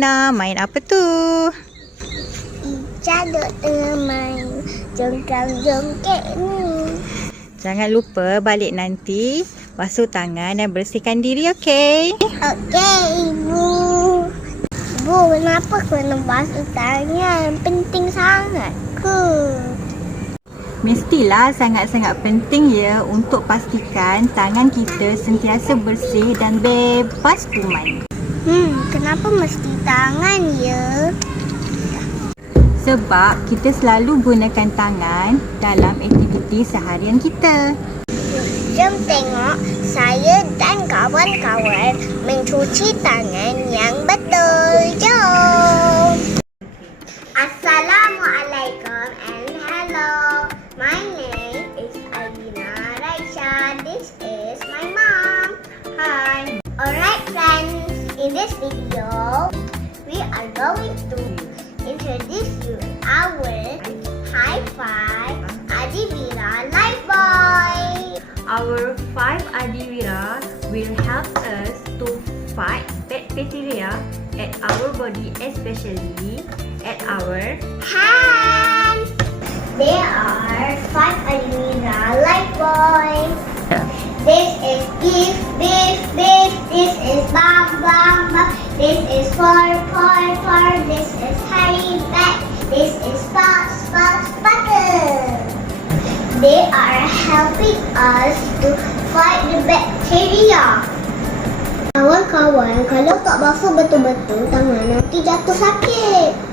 Ailina, main apa tu? Ica duk tengah main jongkang-jongkek ni. Jangan lupa balik nanti basuh tangan dan bersihkan diri, okey? Okey, Ibu. Ibu, kenapa kena basuh tangan? Penting sangat ke? Mestilah sangat-sangat penting ya untuk pastikan tangan kita sentiasa bersih dan bebas kuman. Hmm, kenapa mesti tangan ya? Sebab kita selalu gunakan tangan dalam aktiviti seharian kita. Jom tengok saya dan kawan-kawan mencuci tangan yang betul. Jom. Assalamualaikum and hello. My name is Alina Raisha. This is my mom. Hi. Alright friends, in this video, we are going to introduce you our high five Adivira Life Boy. Our 5 Adivira will help us to fight bad bacteria at our body especially at our hands. There are five Alina light boys. This is beef, beef, beef. This is bam, bam, bam. This is for, for, for. This is Harry back. This is Fox, Fox, butter. They are helping us to fight the bacteria. Kawan-kawan, kalau tak basuh betul-betul tangan nanti jatuh sakit.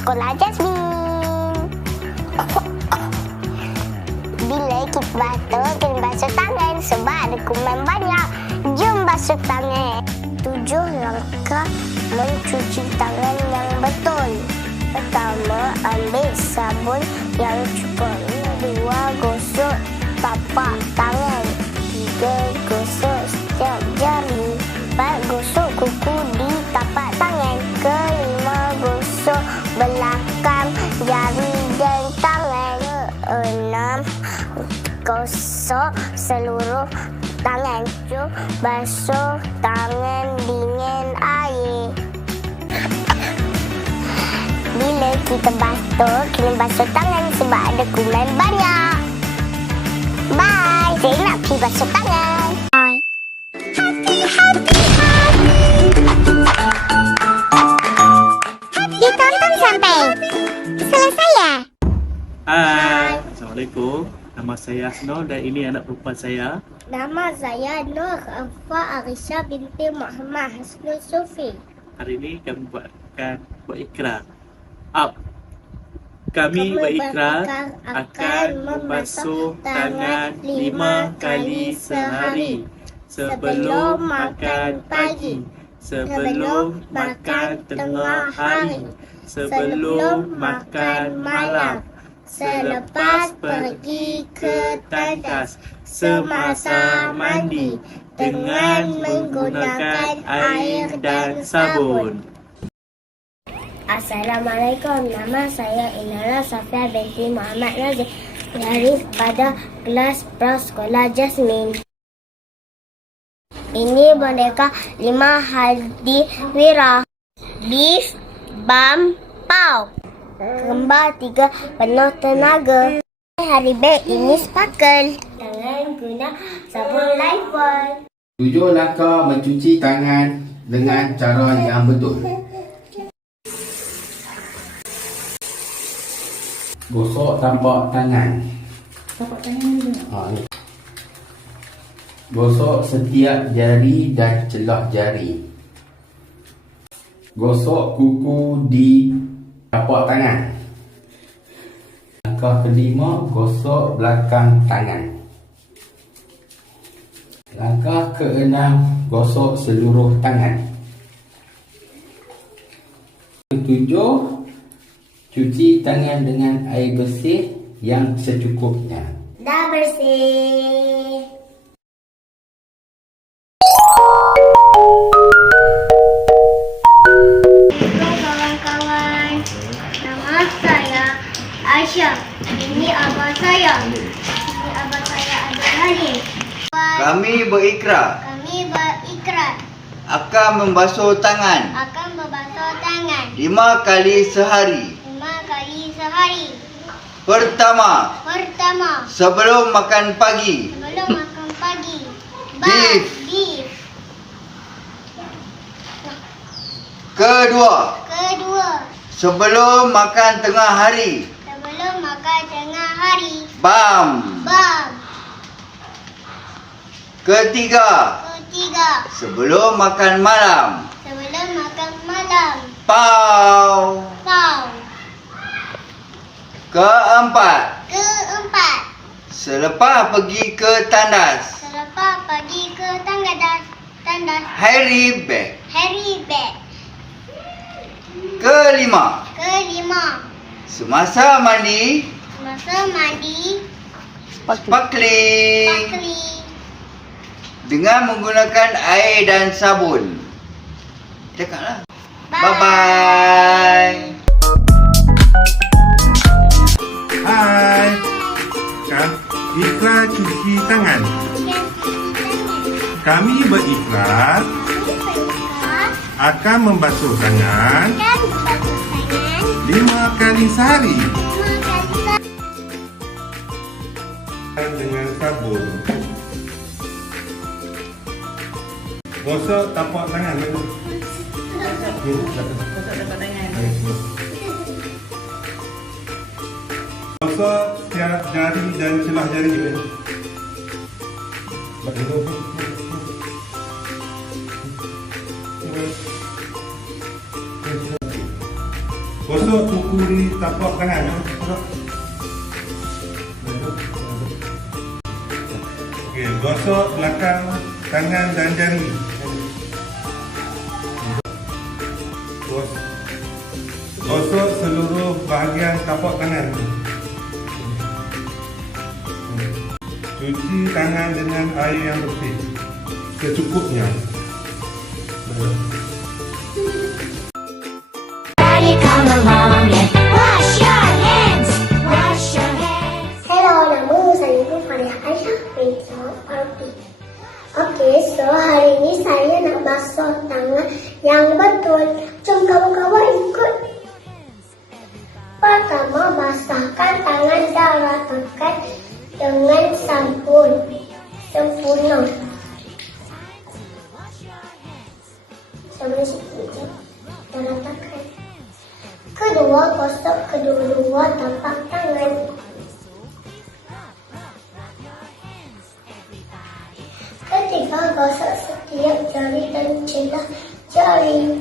From Prasekolah Jasmine. Bila kita batuk, kena basuh tangan sebab ada kuman banyak. Jom basuh tangan. Tujuh langkah mencuci tangan yang betul. Pertama, ambil sabun yang cukup. Belakang jari dan tangan. Keenam, gosok seluruh tangan. Tujuh, basuh tangan dengan air. Bila kita basuh, kena basuh tangan sebab ada kuman banyak. Bye. Saya nak pergi basuh tangan. Assalamualaikum. Nama saya Asnol dan ini anak perempuan saya. Nama saya Nur Afa Arisha binti Muhammad Hasnul Sufi. Hari ini kami buatkan buat ikrar. Up. Kami Kami berikrar akan membasuh tangan lima kali sehari sebelum makan pagi, sebelum makan tengah hari, sebelum makan malam, selepas pergi ke tandas, semasa mandi dengan menggunakan air dan sabun. Assalamualaikum. Nama saya Inara Safia binti Muhammad Razif dari pada kelas prasekolah Jasmine. Ini boneka lima hadi wira. Beef, bam, pau. Kembar tiga penuh tenaga. Hari beg ini sparkle. Tangan guna sabun lifebuoy. Tujuh langkah mencuci tangan dengan cara yang betul. Gosok tapak tangan. Tapak tangan dulu. Ha, ni. Gosok setiap jari dan celah jari. Gosok kuku di tapak tangan. Langkah kelima, gosok belakang tangan. Langkah keenam, gosok seluruh tangan. Ketujuh, cuci tangan dengan air bersih yang secukupnya. Dah bersih. Berikrar Kami berikrar akan membasuh tangan akan membasuh tangan lima kali sehari. lima kali sehari. Pertama, Pertama, sebelum makan pagi. sebelum makan pagi. Beef. Beef. Kedua, Kedua, sebelum makan tengah hari. sebelum makan tengah hari. Bam. Bam. Ketiga, Ketiga, sebelum makan malam. sebelum makan malam. Pau. Pau. Keempat, Keempat, selepas pergi ke tandas. selepas pergi ke tandas, tandas Harry bag. Harry bag. Kelima, Kelima, semasa mandi. masa mandi, Sparkling. pakli. Dengan menggunakan air dan sabun. Cakaplah. Bye. Bye-bye. Hai. Kam ikrar cuci tangan. Kami berikrar akan membasuh tangan Kan lima kali sehari dengan sabun. Gosok tapak tangan dulu. Gosok tapak tangan. Gosok setiap jari dan celah jari. Gosok kuku di tapak tangan. Okey, gosok belakang tangan dan jari. Gos gosok seluruh bahagian tapak tangan. Cuci tangan dengan air yang bersih. Secukupnya. Hello, so hari ini saya nak basuh tangan yang betul. Jom kawan-kawan ikut. Pertama, basahkan tangan dan ratakan dengan sabun sempurna. Sabun sikit. Dan ratakan. Kedua, gosok kedua-dua tapak tangan. Gosok setiap jari dan celah jari.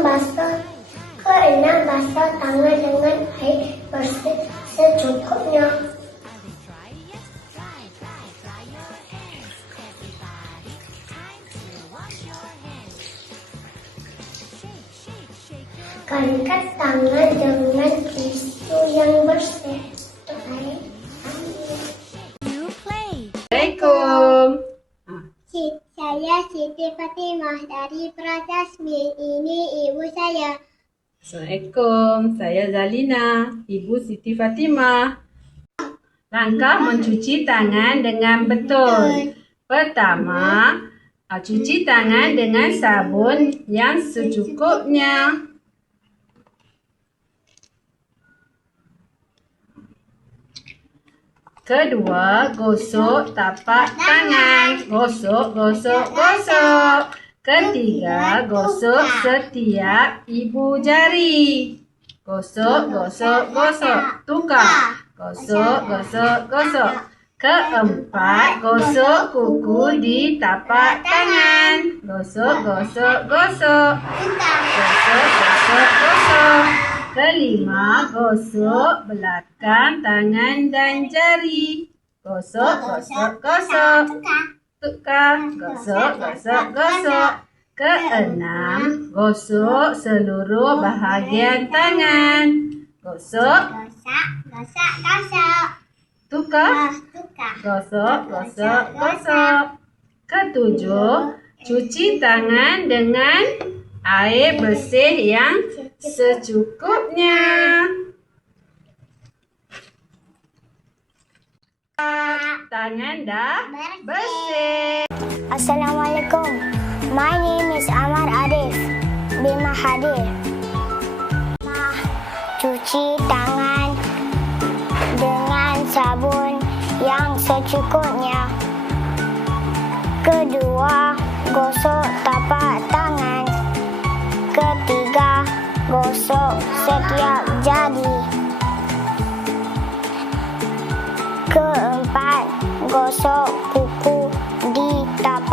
Keenam basuh Keenam basuh tangan dengan air bersih secukupnya. Saya Zalina, Ibu Siti Fatimah. Langkah mencuci tangan dengan betul. Pertama, ah, cuci tangan dengan sabun yang secukupnya. Kedua, gosok tapak tangan. Gosok, gosok, gosok. Ketiga, gosok setiap ibu jari. Gosok, gosok, gosok. Tukar. Gosok, gosok, gosok. Keempat, gosok kuku di tapak tangan. Gosok, gosok, gosok. Gosok, gosok, gosok. Kelima, gosok belakang tangan dan jari. Gosok, gosok, gosok. Tukar, gosok, gosok, gosok. Keenam, gosok seluruh bahagian tangan. Gosok, gosak, gosak. tukar, Tukar. gosok, gosok, gosok. Ketujuh, cuci tangan dengan air bersih yang secukupnya. Tangan dah bersih. Assalamualaikum. My name is Amar Arif bin Mahathir. Nah, cuci tangan dengan sabun yang secukupnya. Kedua, gosok tapak tangan. Ketiga, gosok setiap jari. Keempat, gosok kuku di tapak.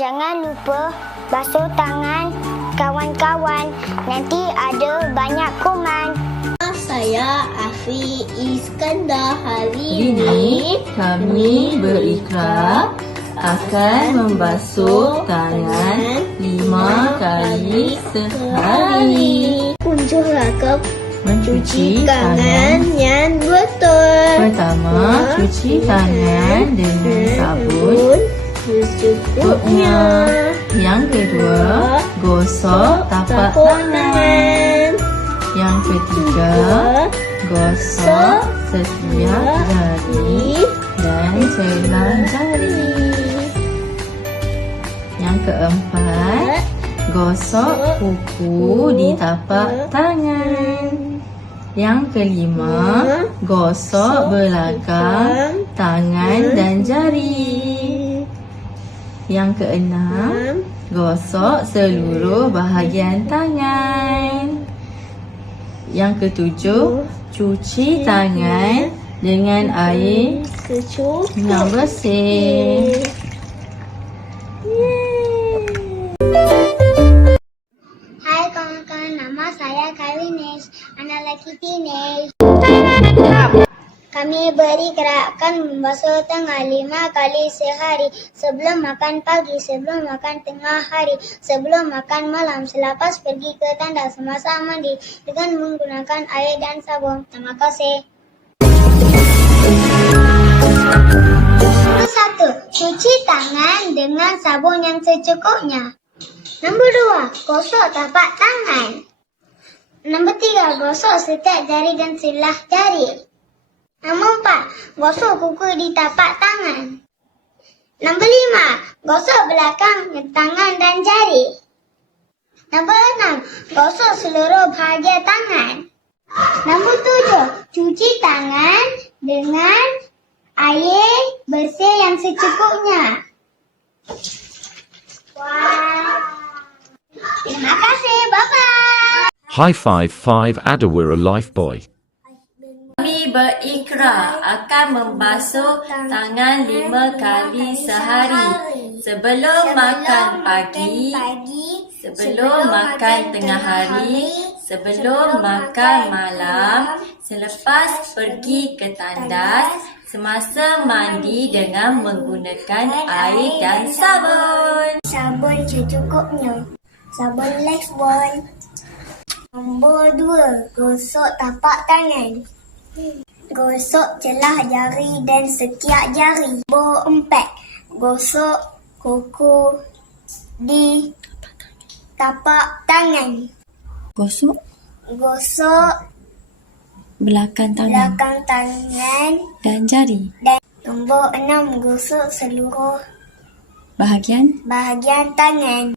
Jangan lupa basuh tangan kawan-kawan. Nanti ada banyak kuman. Saya Afi Iskandar hari Ini kami berikrar akan membasuh tangan lima kali sehari. Kunjunglah ke Mencuci tangan. yang betul. Pertama, cuci tangan dengan sabun secukupnya. Yang kedua, gosok tapak tangan. Yang ketiga, gosok setiap jari dan celah jari. Yang keempat, gosok kuku di tapak tangan. Yang kelima, gosok belakang tangan dan jari. Yang keenam, gosok seluruh bahagian tangan. Yang ketujuh, cuci tangan dengan air yang bersih. Hai kawan-kawan, nama saya Kawinesh, anak lelaki teenage. Beri gerakan membasuh tangan lima kali sehari sebelum makan pagi, sebelum makan tengah hari, sebelum makan malam, selepas pergi ke tanda semasa mandi dengan menggunakan air dan sabun. Terima kasih. Nombor satu, cuci tangan dengan sabun yang secukupnya. Nombor dua, gosok tapak tangan. Nombor tiga, gosok setiap jari dan silah jari. Nombor empat, gosok kuku di tapak tangan. Nombor lima, gosok belakang tangan dan jari. Nombor enam, gosok seluruh bahagian tangan. Nombor tujuh, cuci tangan dengan air bersih yang secukupnya. Wow. Terima kasih, bye-bye. High Five 5 Adawira Lifebuoy. Kami berikrar akan membasuh tangan lima kali sehari sebelum makan pagi, sebelum makan tengah hari, sebelum makan malam, selepas pergi ke tandas, semasa mandi dengan menggunakan air dan sabun. Sabun secukupnya. sabun lifebuoy. Nombor dua, gosok tapak tangan. Gosok celah jari dan setiap jari. Nombor empat, gosok kuku di tapak tangan. Gosok Gosok belakang belakang tangan dan jari. dan nombor enam, gosok seluruh Bahagian bahagian tangan.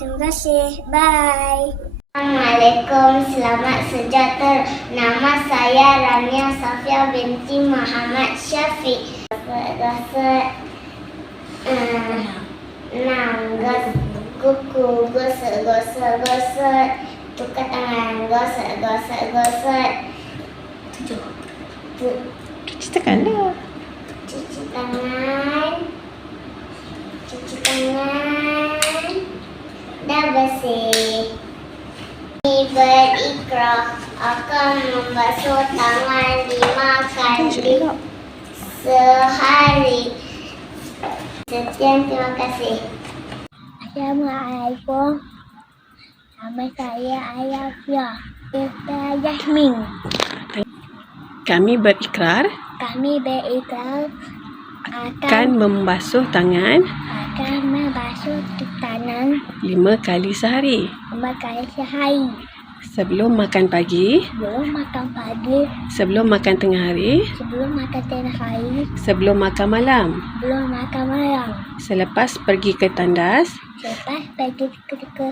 Terima kasih. Bye. Assalamualaikum, selamat sejahtera. Nama saya Rania Safia binti Muhammad Syafiq. Uh, enam, gosok kuku, gosok, gosok, gosok. Tukar tangan, gosok, gosok, gosok. Tujuh. Tu- Cuci tangan dah. Cuci tangan. Cuci tangan. Dah bersih. Berikrah akan membasuh tangan lima kali sehari. Sekian, terima kasih. Assalamualaikum. Nama saya Ayafia. Kita Yasmin. Kami berikrar Kami berikrar akan membasuh tangan. Akan membasuh tangan. Lima kali sehari. lima kali sehari. Sebelum makan pagi, sebelum makan pagi, sebelum makan tengah hari, sebelum makan tengah hari, sebelum makan malam. sebelum makan malam. Selepas pergi ke tandas, Lepas pergi ke, ke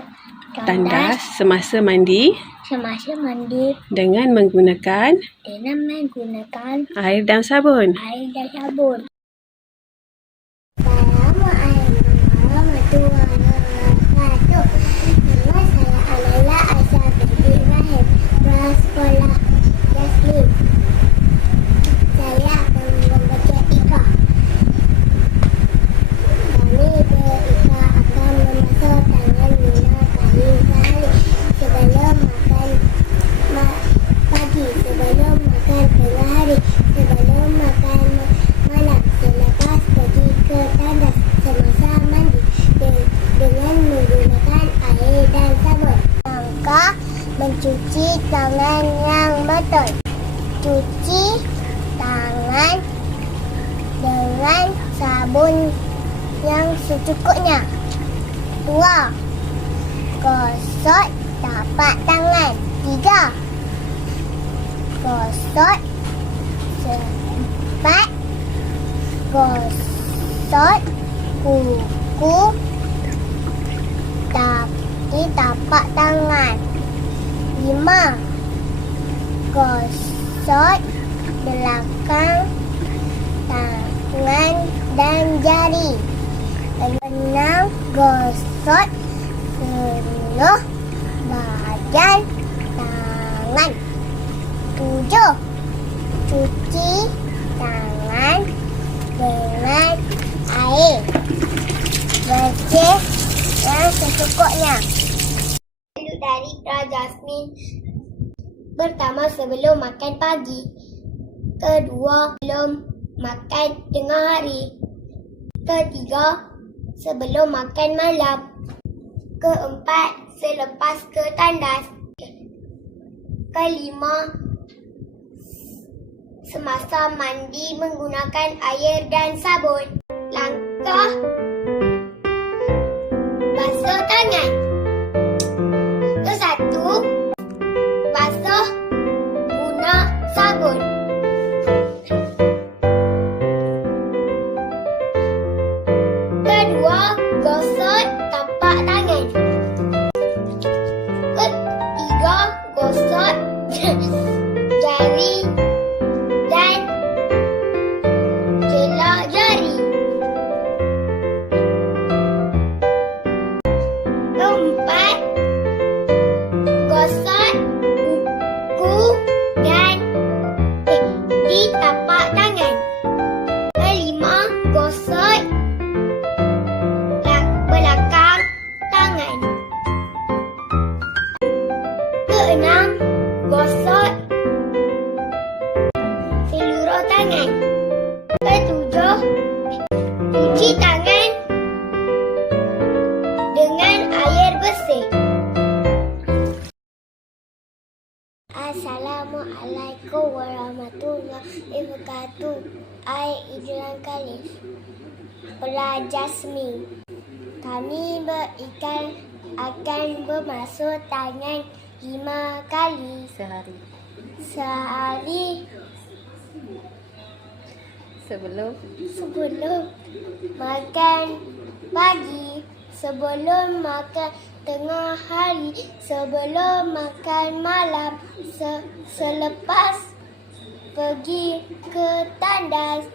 tandas. Tandas semasa mandi. Semasa mandi. Dengan menggunakan dengan menggunakan air dan sabun. air dan sabun. Assalamualaikum warahmatullahi wabarakatuh. Nama saya Alala Aisyah binti Ibrahim. Bersekolah Yasmin. Saya akan membaca ikrah. Kami berikrah akan membasuh tangan lima kali sehari sebelum makan ma- pagi, sebelum makan tengah hari, sebelum makan ma- malam, selepas pergi ke tandas semasa mandi de- dengan menggunakan air dan sabun. Langkah mencuci tangan yang betul. Cuci tangan dengan sabun yang secukupnya. Dua. Gosok tapak tangan. Tiga. Gosok empat. Gosok kuku tap di tapak tangan. Lima. Gosok belakang tangan dan jari. Enam. Gosok seluruh bahagian tangan. Tujuh. Cuci tangan dengan air bersih yang secukupnya. Dari Pra Jasmine Pertama sebelum makan pagi. Kedua sebelum makan tengah hari. Ketiga sebelum makan malam. Keempat selepas ke tandas. Kelima semasa mandi menggunakan air dan sabun. Langkah Sebelum? Sebelum makan pagi, sebelum makan tengah hari, sebelum makan malam, se- selepas pergi ke tandas,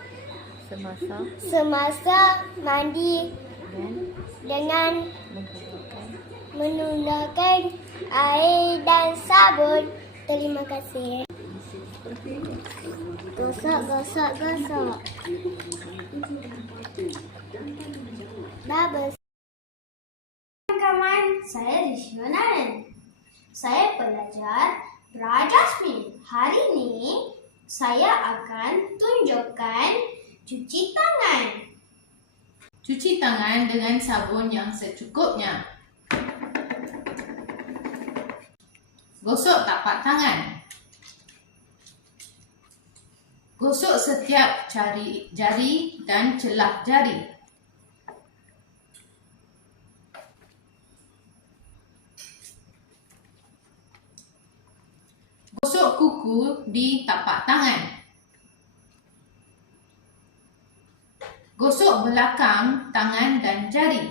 semasa? Semasa mandi dan? dengan menggunakan? menggunakan air dan sabun. Terima kasih. Gosok, gosok, gosok. Bagus. Kawan, saya Rishma Naren. Saya pelajar Rajasmin. Hari ini saya akan tunjukkan cuci tangan. Cuci tangan dengan sabun yang secukupnya. Gosok tapak tangan. Gosok setiap jari, jari dan celah jari. Gosok kuku di tapak tangan. Gosok belakang tangan dan jari.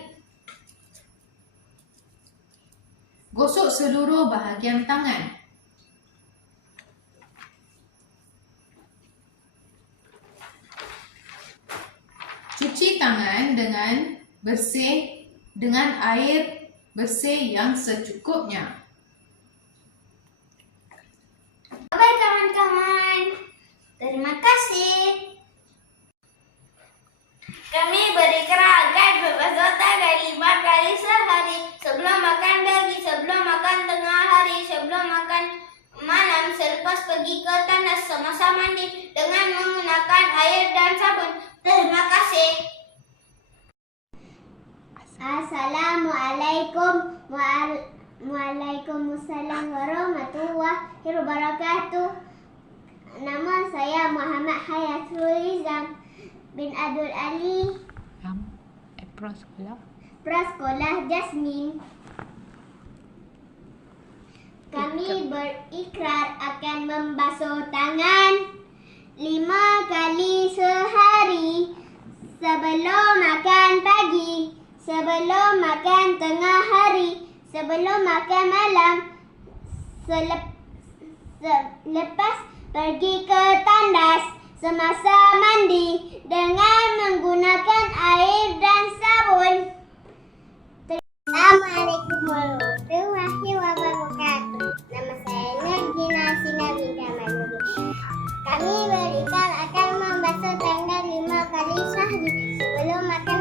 Gosok seluruh bahagian tangan. Cuci tangan dengan bersih dengan air bersih yang secukupnya. Bye kawan-kawan. Terima kasih. Kami beri keragat berbasuh tangan lima kali sehari. Sebelum makan pagi, sebelum makan tengah hari, sebelum makan malam, selepas pergi ke tandas semasa mandi dengan menggunakan air dan sabun. Terima kasih. Assalamualaikum Wa'al- Waalaikumsalam warahmatullahi wabarakatuh. Nama saya Muhammad Hayatul Rizam bin Abdul Ali. Prasekolah Jasmine. Kami berikrar akan membasuh tangan lima kali sehari sebelum makan pagi, sebelum makan tengah hari, sebelum makan malam, selep, selepas pergi ke tandas, semasa mandi dengan menggunakan air dan sabun. Assalamualaikum warahmatullahi wabarakatuh. Kami berikan akan membasuh tangan lima kali sehari sebelum makan.